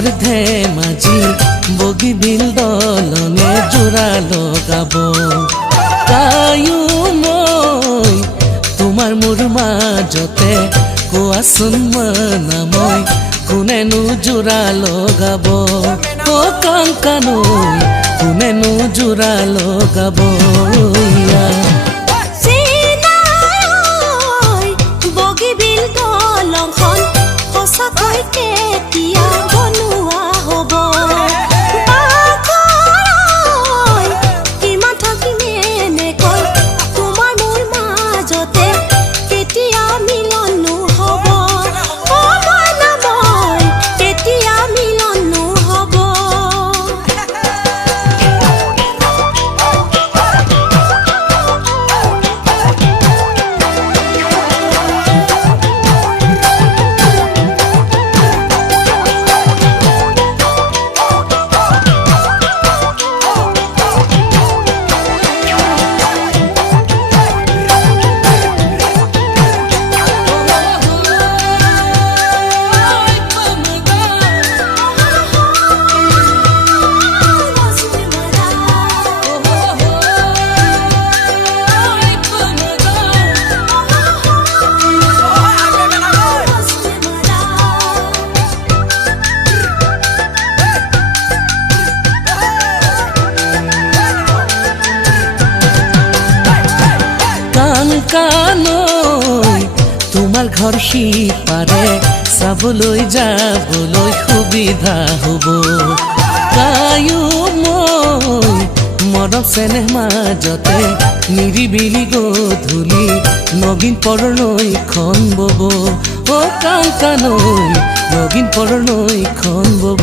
ৰঙৰ ধেমাজি বগীবিল দলনে জোড়া লগাব তাইও মই তোমাৰ মোৰ মাজতে কোৱাচোন মানা মই কোনেনো জোড়া লগাব ও কাংকানৈ কোনেনো জোড়া লগাব বগীবিল দলংখন সঁচাকৈ কেতিয়া বনোৱা হ'ব কিমান থাকিম এনেকৈ তোমাৰ মোৰ মাজতে কেতিয়া মিলন হ'ব কেতিয়া মিলন হ'ব কাংকানৈ তোমাৰ ঘৰ সিপাৰে চাবলৈ যাবলৈ সুবিধা হ'ব তাইও মই মৰম চেনেহ মাজতে নিৰিবিলি গধূলি নগিন পৰনৈখন বব ও কাংকানৈ নগিন পৰনৈখন বব